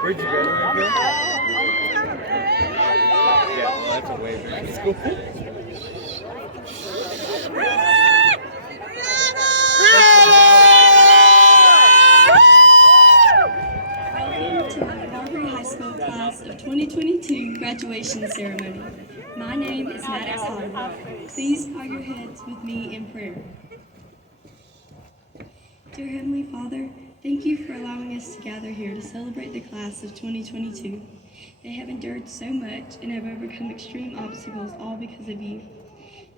Where'd you graduate from? Yeah, well, that's a way better school. Welcome to the Marbury High School class of 2022 graduation ceremony. My name is Maddox Howard. Please bow your heads with me in prayer. Dear Heavenly Father, thank you for allowing us to gather here to celebrate the class of 2022. They have endured so much and have overcome extreme obstacles, all because of you.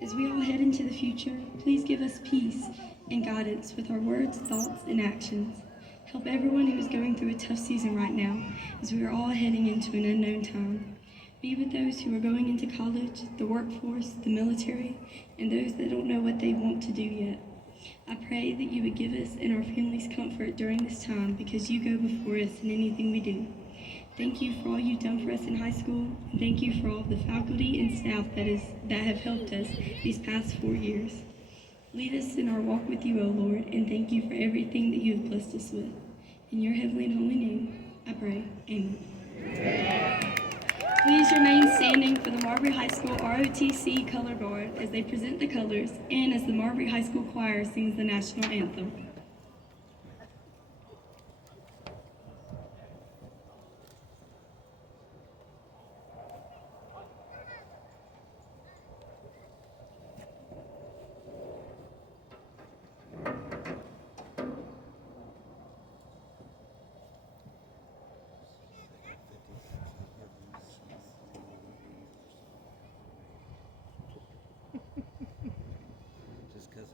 As we all head into the future, please give us peace and guidance with our words, thoughts, and actions. Help everyone who is going through a tough season right now, as we are all heading into an unknown time. Be with those who are going into college, the workforce, the military, and those that don't know what they want to do yet. I pray that you would give us and our families comfort during this time, because you go before us in anything we do. Thank you for all you've done for us in high school, and thank you for all of the faculty and staff that have helped us these past 4 years. Lead us in our walk with you, O Lord, and thank you for everything that you have blessed us with. In your heavenly and holy name, I pray. Amen. Please remain standing for the Marbury High School ROTC Color Guard as they present the colors and as the Marbury High School Choir sings the national anthem. Just because.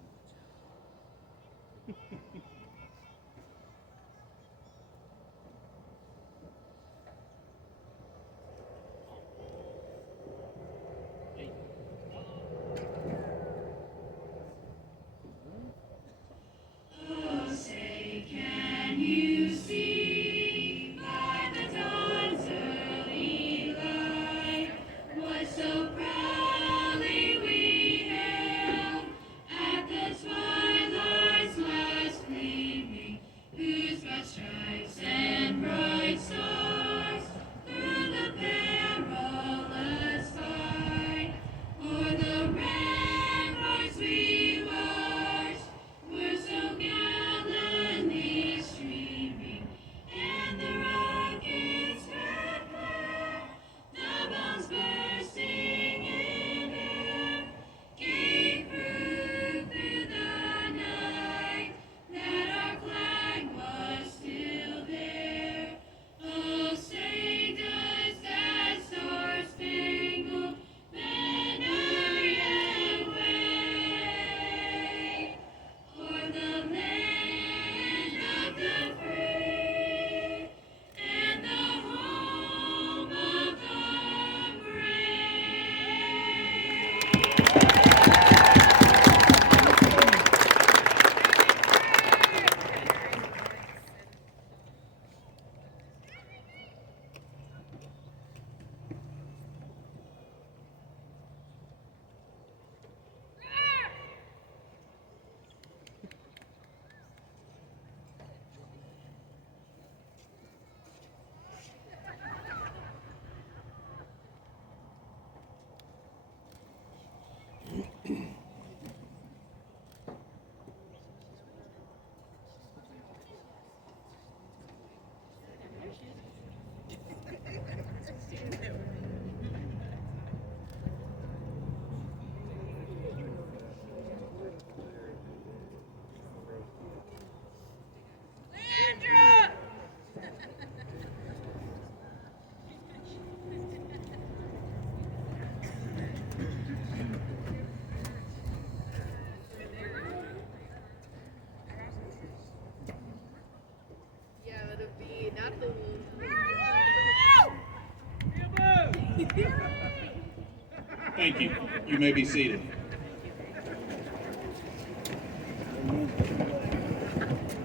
You may be seated.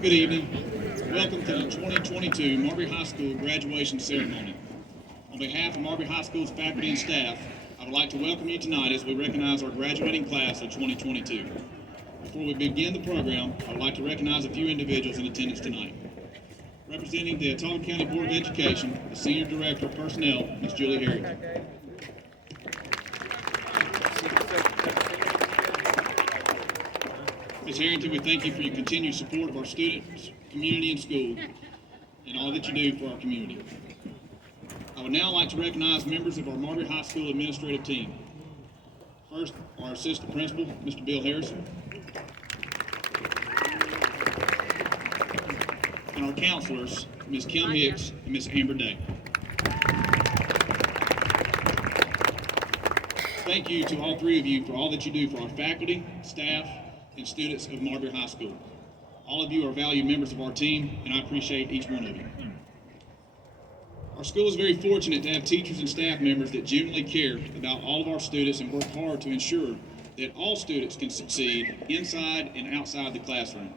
Good evening. Welcome to the 2022 Marbury High School graduation ceremony. On behalf of Marbury High School's faculty and staff, I would like to welcome you tonight as we recognize our graduating class of 2022. Before we begin the program, I would like to recognize a few individuals in attendance tonight. Representing the Autauga County Board of Education, the Senior Director of Personnel, Ms. Julie Harrington. Ms. Harrington, we thank you for your continued support of our students, community, and school, and all that you do for our community. I would now like to recognize members of our Marbury High School administrative team. First, our Assistant Principal, Mr. Bill Harrison, and our counselors, Ms. Kim Hicks and Ms. Amber Day. Thank you to all three of you for all that you do for our faculty, staff, and students of Marbury High School. All of you are valued members of our team, and I appreciate each one of you. Our school is very fortunate to have teachers and staff members that genuinely care about all of our students and work hard to ensure that all students can succeed inside and outside the classroom.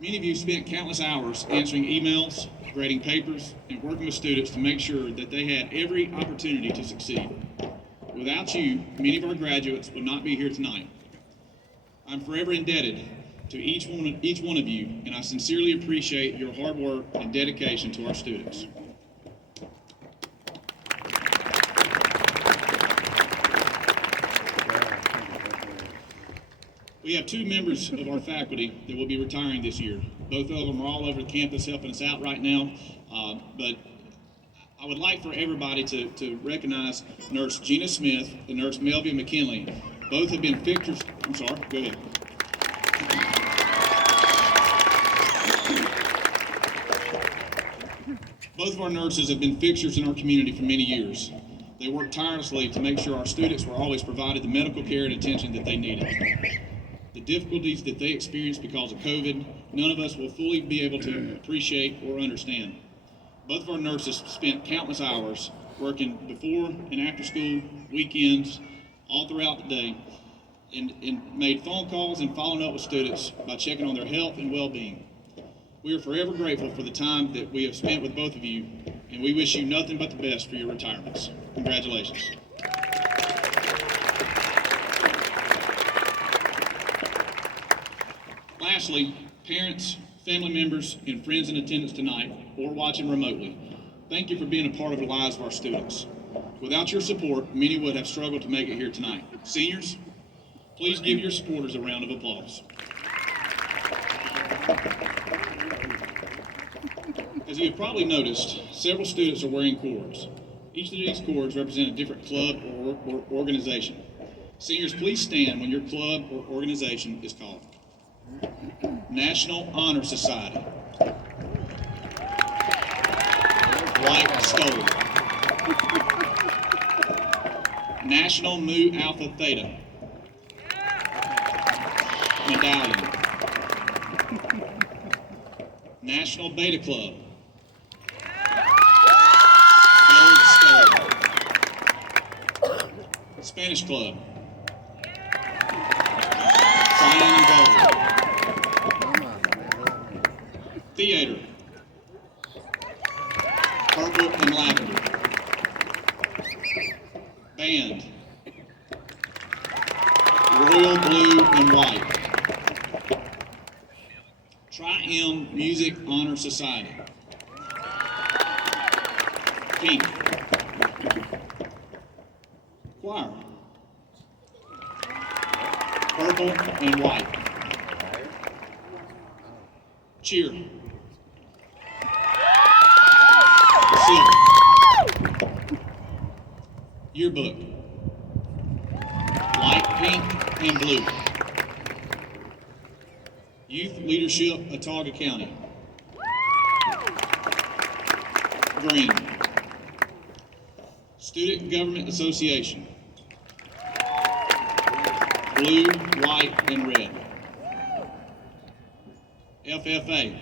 Many of you spent countless hours answering emails, grading papers, and working with students to make sure that they had every opportunity to succeed. Without you, many of our graduates would not be here tonight. I'm forever indebted to each one of you, and I sincerely appreciate your hard work and dedication to our students. We have two members of our faculty that will be retiring this year. Both of them are all over the campus helping us out right now, but I would like for everybody to recognize Nurse Gina Smith and Nurse Melvia McKinley. Both have been fixtures. I'm sorry, go ahead. Both of our nurses have been fixtures in our community for many years. They worked tirelessly to make sure our students were always provided the medical care and attention that they needed. The difficulties that they experienced because of COVID, none of us will fully be able to appreciate or understand. Both of our nurses spent countless hours working before and after school, weekends, all throughout the day, and made phone calls and following up with students by checking on their health and well-being. We are forever grateful for the time that we have spent with both of you, and we wish you nothing but the best for your retirements. Congratulations. Lastly, parents, family members, and friends in attendance tonight or watching remotely, thank you for being a part of the lives of our students. Without your support, many would have struggled to make it here tonight. Seniors, please give your supporters a round of applause. As you have probably noticed, several students are wearing cords. Each of these cords represent a different club or organization. Seniors, please stand when your club or organization is called. National Honor Society. White Stole. National Mu Alpha Theta. Medallion. National Beta Club. Gold Star. Spanish Club. Cyan and Gold. Theater. Purple and Lavender. Band. Royal Blue and White. Tri-M Music Honor Society. Pink. Choir. Purple and White. Cheer. Silver. Yearbook. Light pink and blue. Youth Leadership, Autauga County. Green. Student Government Association. Blue, white, and red. FFA.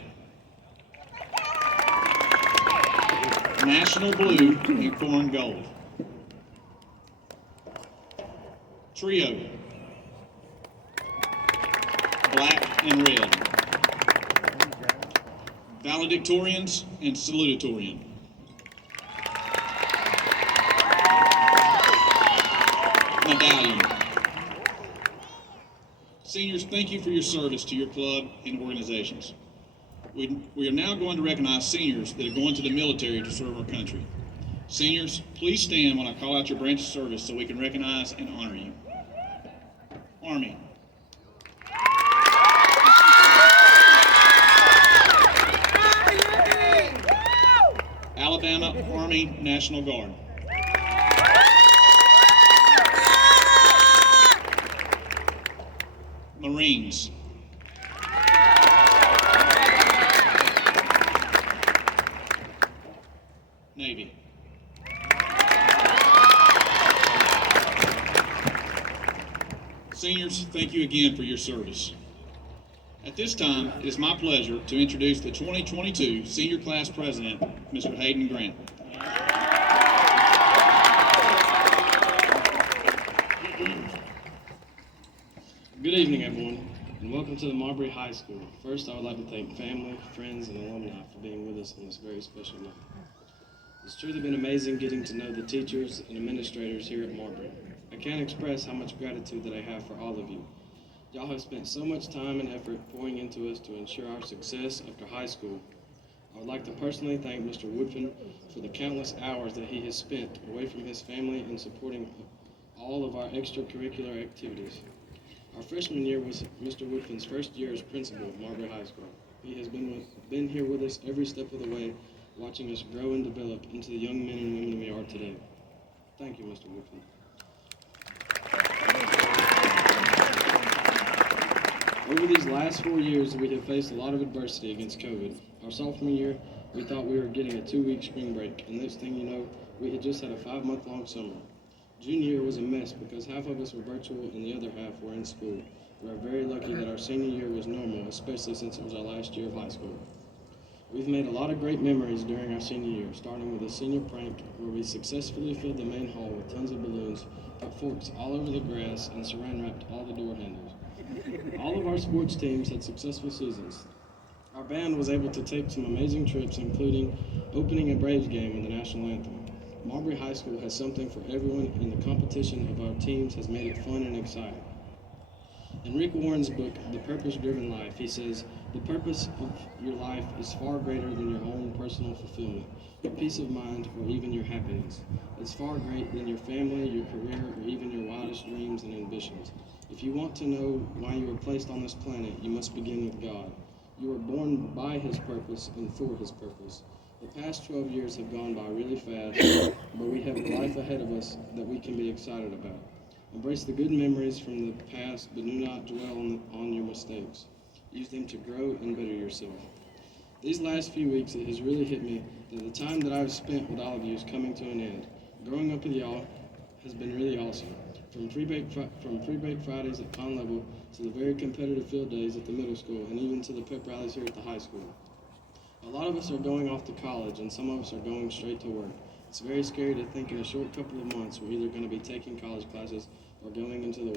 National Blue and Corn Gold. Trio, black and red. Valedictorians and salutatorian. Medallion. Seniors, thank you for your service to your club and organizations. We are now going to recognize seniors that are going to the military to serve our country. Seniors, please stand when I call out your branch of service so we can recognize and honor you. Army. Alabama Army National Guard. Marines. Navy. Seniors, thank you again for your service. At this time, it is my pleasure to introduce the 2022 Senior Class President, Mr. Hayden Grant. Good evening, everyone, and welcome to the Marbury High School. First, I would like to thank family, friends, and alumni for being with us on this very special night. It's truly been amazing getting to know the teachers and administrators here at Marbury. I can't express how much gratitude that I have for all of you. Y'all have spent so much time and effort pouring into us to ensure our success after high school. I would like to personally thank Mr. Woodfin for the countless hours that he has spent away from his family and supporting all of our extracurricular activities. Our freshman year was Mr. Woodfin's first year as principal of Marbury High School. He has been here with us every step of the way, watching us grow and develop into the young men and women we are today. Thank you, Mr. Woodfin. Over these last 4 years, we have faced a lot of adversity against COVID. Our sophomore year, we thought we were getting a 2-week spring break, and next thing you know, we had just had a 5-month-long summer. Junior year was a mess because half of us were virtual and the other half were in school. We are very lucky that our senior year was normal, especially since it was our last year of high school. We've made a lot of great memories during our senior year, starting with a senior prank where we successfully filled the main hall with tons of balloons, put forks all over the grass, and saran wrapped all the door handles. All of our sports teams had successful seasons. Our band was able to take some amazing trips, including opening a Braves game with the national anthem. Marbury High School has something for everyone, and the competition of our teams has made it fun and exciting. In Rick Warren's book, The Purpose-Driven Life, he says, "The purpose of your life is far greater than your own personal fulfillment, your peace of mind, or even your happiness. It's far greater than your family, your career, or even your wildest dreams and ambitions. If you want to know why you were placed on this planet, you must begin with God. You were born by His purpose and for His purpose. The past 12 years have gone by really fast, but we have a life ahead of us that we can be excited about. Embrace the good memories from the past, but do not dwell on your mistakes. Use them to grow and better yourself." These last few weeks, it has really hit me that the time that I've spent with all of you is coming to an end. Growing up with y'all has been really awesome. From pre-break Fridays at Pond Level to the very competitive field days at the middle school, and even to the pep rallies here at the high school. A lot of us are going off to college, and some of us are going straight to work. It's very scary to think in a short couple of months we're either going to be taking college classes or going into the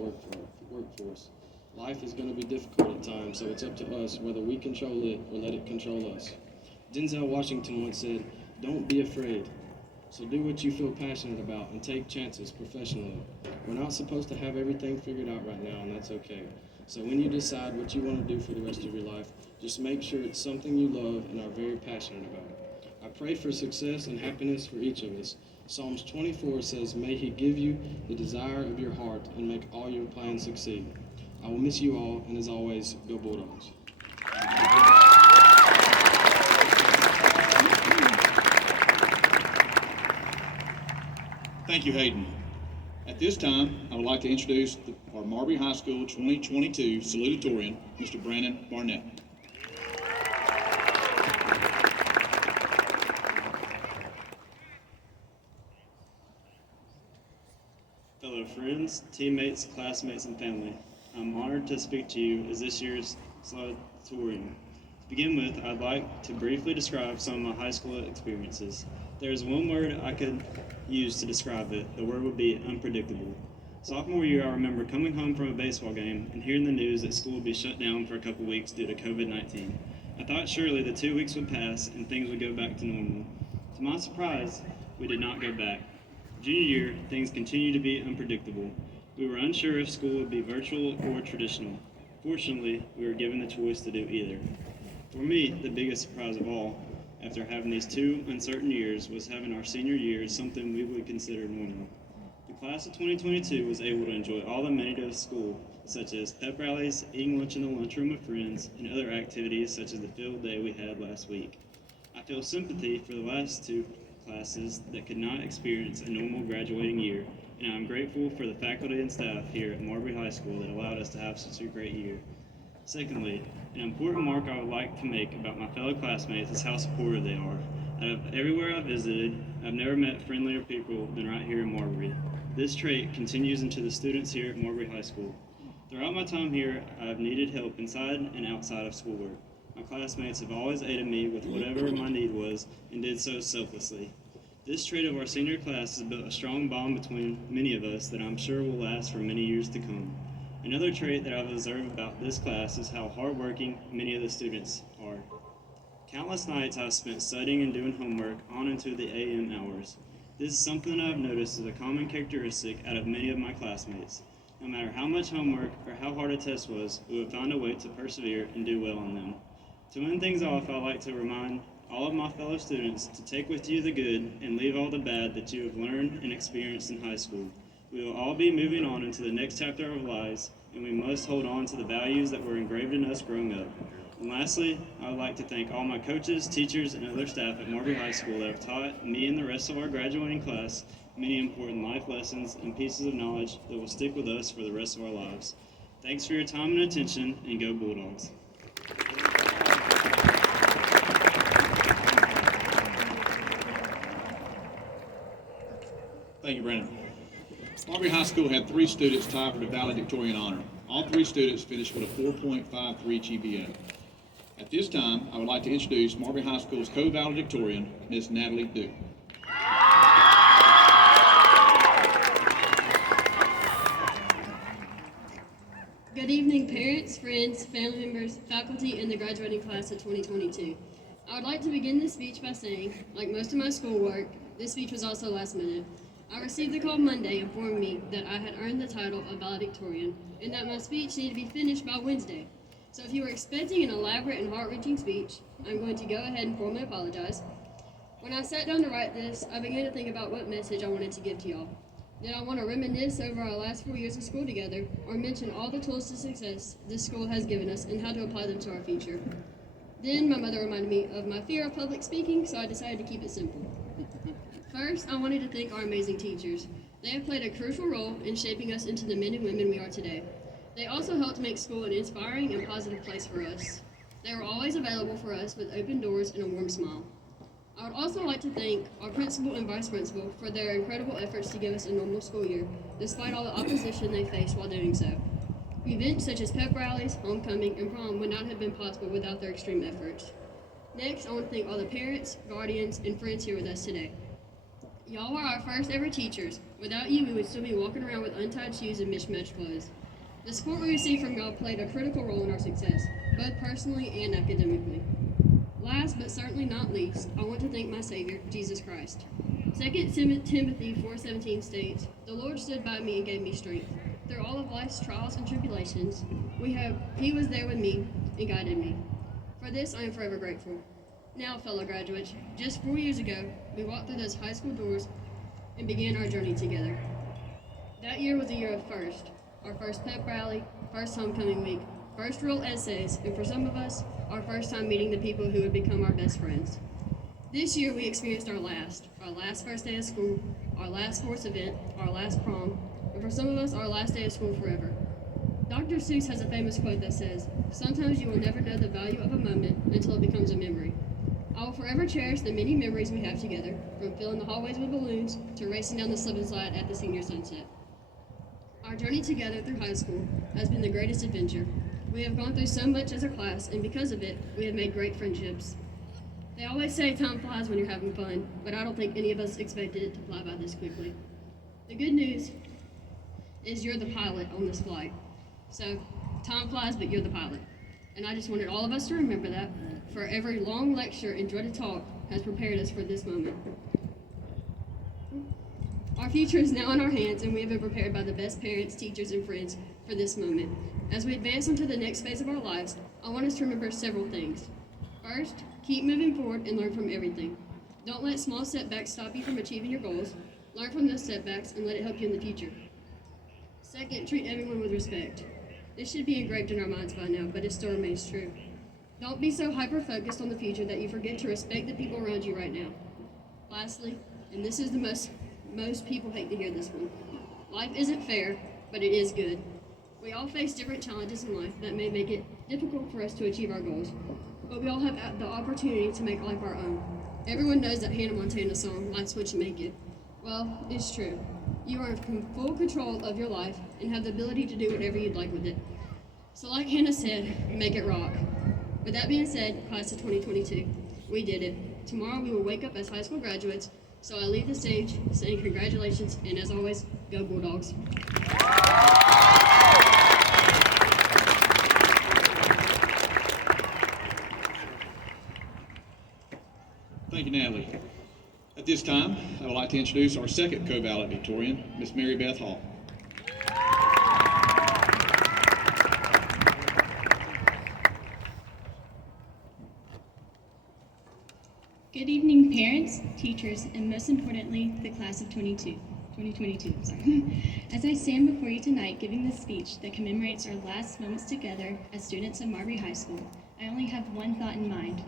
workforce. Life is going to be difficult at times, so it's up to us whether we control it or let it control us. Denzel Washington once said, "Don't be afraid. So do what you feel passionate about and take chances professionally. We're not supposed to have everything figured out right now, and that's okay. So when you decide what you want to do for the rest of your life, just make sure it's something you love and are very passionate about." I pray for success and happiness for each of us. Psalms 24 says, "May He give you the desire of your heart and make all your plans succeed." I will miss you all, and as always, go Bulldogs. Thank you, Hayden. At this time, I would like to introduce our Marbury High School 2022 salutatorian, Mr. Brandon Barnett. Fellow friends, teammates, classmates, and family, I'm honored to speak to you as this year's salutatorian. To begin with, I'd like to briefly describe some of my high school experiences. There is one word I could use to describe it. The word would be unpredictable. Sophomore year, I remember coming home from a baseball game and hearing the news that school would be shut down for a couple weeks due to COVID-19. I thought surely the 2 weeks would pass and things would go back to normal. To my surprise, we did not go back. Junior year, things continued to be unpredictable. We were unsure if school would be virtual or traditional. Fortunately, we were given the choice to do either. For me, the biggest surprise of all, after having these 2 uncertain years, was having our senior year as something we would consider normal. The class of 2022 was able to enjoy all the amenities of school, such as pep rallies, eating lunch in the lunchroom with friends, and other activities such as the field day we had last week. I feel sympathy for the last 2 classes that could not experience a normal graduating year, and I am grateful for the faculty and staff here at Marbury High School that allowed us to have such a great year. Secondly, an important mark I would like to make about my fellow classmates is how supportive they are. Out of everywhere I've visited, I've never met friendlier people than right here in Marbury. This trait continues into the students here at Marbury High School. Throughout my time here, I've needed help inside and outside of schoolwork. My classmates have always aided me with whatever my need was and did so selflessly. This trait of our senior class has built a strong bond between many of us that I'm sure will last for many years to come. Another trait that I've observed about this class is how hardworking many of the students are. Countless nights I've spent studying and doing homework on into the AM hours. This is something I've noticed is a common characteristic out of many of my classmates. No matter how much homework or how hard a test was, we would find a way to persevere and do well on them. To end things off, I'd like to remind all of my fellow students to take with you the good and leave all the bad that you have learned and experienced in high school. We will all be moving on into the next chapter of our lives, and we must hold on to the values that were engraved in us growing up. And lastly, I would like to thank all my coaches, teachers, and other staff at Marbury High School that have taught me and the rest of our graduating class many important life lessons and pieces of knowledge that will stick with us for the rest of our lives. Thanks for your time and attention, and go Bulldogs. Thank you, Brandon. Marbury High School had 3 students tied for the valedictorian honor. All 3 students finished with a 4.53 GPA. At this time, I would like to introduce Marbury High School's co-valedictorian, Ms. Natalie Duke. Good evening, parents, friends, family members, faculty, and the graduating class of 2022. I would like to begin this speech by saying, like most of my schoolwork, this speech was also last minute. I received a call Monday informing me that I had earned the title of valedictorian and that my speech needed to be finished by Wednesday. So if you were expecting an elaborate and heart-wrenching speech, I'm going to go ahead and formally apologize. When I sat down to write this, I began to think about what message I wanted to give to y'all. Did I want to reminisce over our last 4 years of school together, or mention all the tools to success this school has given us and how to apply them to our future? Then my mother reminded me of my fear of public speaking, so I decided to keep it simple. First, I wanted to thank our amazing teachers. They have played a crucial role in shaping us into the men and women we are today. They also helped make school an inspiring and positive place for us. They were always available for us with open doors and a warm smile. I would also like to thank our principal and vice principal for their incredible efforts to give us a normal school year, despite all the opposition they faced while doing so. Events such as pep rallies, homecoming, and prom would not have been possible without their extreme efforts. Next, I want to thank all the parents, guardians, and friends here with us today. Y'all are our first ever teachers. Without you, we would still be walking around with untied shoes and mismatched clothes. The support we received from y'all played a critical role in our success, both personally and academically. Last but certainly not least, I want to thank my Savior, Jesus Christ. 2 Timothy 4:17 states, "The Lord stood by me and gave me strength. Through all of life's trials and tribulations, He was there with me and guided me. For this, I am forever grateful." Now, fellow graduates, just 4 years ago, we walked through those high school doors and began our journey together. That year was a year of first. Our first pep rally, first homecoming week, first real essays, and for some of us, our first time meeting the people who would become our best friends. This year, we experienced our last first day of school, our last sports event, our last prom, and for some of us, our last day of school forever. Dr. Seuss has a famous quote that says, "Sometimes you will never know the value of a moment until it becomes a memory." I will forever cherish the many memories we have together, from filling the hallways with balloons to racing down the slip and slide at the senior sunset. Our journey together through high school has been the greatest adventure. We have gone through so much as a class, and because of it, we have made great friendships. They always say time flies when you're having fun, but I don't think any of us expected it to fly by this quickly. The good news is you're the pilot on this flight. So time flies, but you're the pilot. And I just wanted all of us to remember that, for every long lecture and dreaded talk has prepared us for this moment. Our future is now in our hands, and we have been prepared by the best parents, teachers, and friends for this moment. As we advance into the next phase of our lives, I want us to remember several things. First, keep moving forward and learn from everything. Don't let small setbacks stop you from achieving your goals. Learn from those setbacks and let it help you in the future. Second, treat everyone with respect. This should be engraved in our minds by now, but it still remains true. Don't be so hyper-focused on the future that you forget to respect the people around you right now. Lastly, and this is the most people hate to hear this one, life isn't fair, but it is good. We all face different challenges in life that may make it difficult for us to achieve our goals, but we all have the opportunity to make life our own. Everyone knows that Hannah Montana song, "Life's What You Make It." Well, it's true. You are in full control of your life and have the ability to do whatever you'd like with it. So like Hannah said, make it rock. With that being said, class of 2022, we did it. Tomorrow we will wake up as high school graduates, so I leave the stage saying congratulations, and as always, go Bulldogs. Thank you, Natalie. At this time, I would like to introduce our second co-valedictorian, Miss Mary Beth Hall. Good evening, parents, teachers, and most importantly, the class of 2022. As I stand before you tonight giving this speech that commemorates our last moments together as students at Marbury High School, I only have one thought in mind,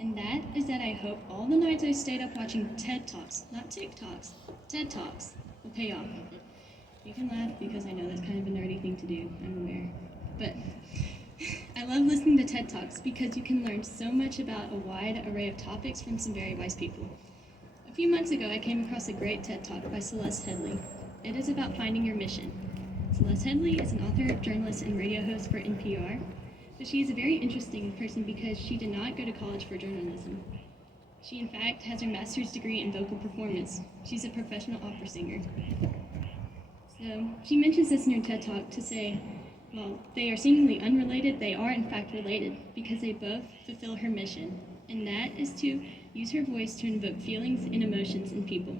and that is that I hope all the nights I stayed up watching TED Talks, not TikToks, TED Talks, will pay off. You can laugh because I know that's kind of a nerdy thing to do, I'm aware. But I love listening to TED Talks because you can learn so much about a wide array of topics from some very wise people. A few months ago, I came across a great TED Talk by Celeste Headley. It is about finding your mission. Celeste Headley is an author, journalist, and radio host for NPR, but she is a very interesting person because she did not go to college for journalism. She, in fact, has her master's degree in vocal performance. She's a professional opera singer. So she mentions this in her TED Talk to say, while they are seemingly unrelated, they are in fact related because they both fulfill her mission, and that is to use her voice to invoke feelings and emotions in people.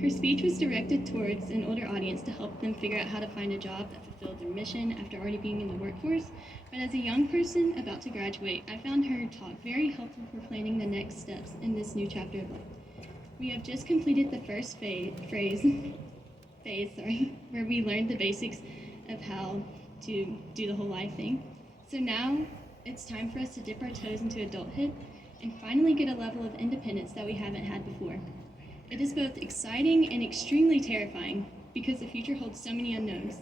Her speech was directed towards an older audience to help them figure out how to find a job that fulfilled their mission after already being in the workforce, but as a young person about to graduate, I found her talk very helpful for planning the next steps in this new chapter of life. We have just completed the first phase, where we learned the basics of how to do the whole life thing. So now it's time for us to dip our toes into adulthood and finally get a level of independence that we haven't had before. It is both exciting and extremely terrifying because the future holds so many unknowns.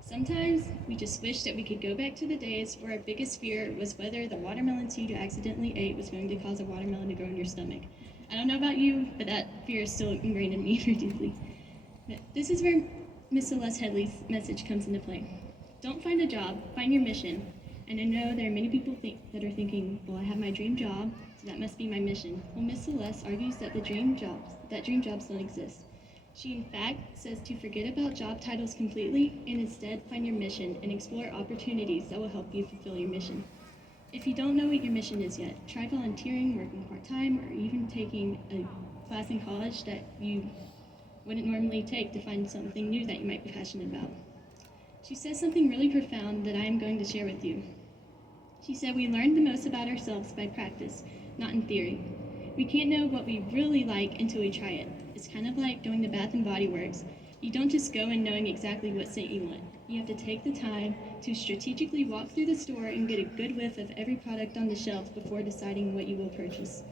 Sometimes we just wish that we could go back to the days where our biggest fear was whether the watermelon seed you accidentally ate was going to cause a watermelon to grow in your stomach. I don't know about you, but that fear is still ingrained in me very deeply. But this is where Miss Celeste Headley's message comes into play. Don't find a job, find your mission. And I know there are many people that are thinking, well, I have my dream job, so that must be my mission. Well, Miss Celeste argues that dream jobs don't exist. She, in fact, says to forget about job titles completely and instead find your mission and explore opportunities that will help you fulfill your mission. If you don't know what your mission is yet, try volunteering, working part-time, or even taking a class in college that you wouldn't normally take to find something new that you might be passionate about. She says something really profound that I am going to share with you. She said, we learn the most about ourselves by practice, not in theory. We can't know what we really like until we try it. It's kind of like going to Bath & Body Works. You don't just go in knowing exactly what scent you want. You have to take the time to strategically walk through the store and get a good whiff of every product on the shelf before deciding what you will purchase.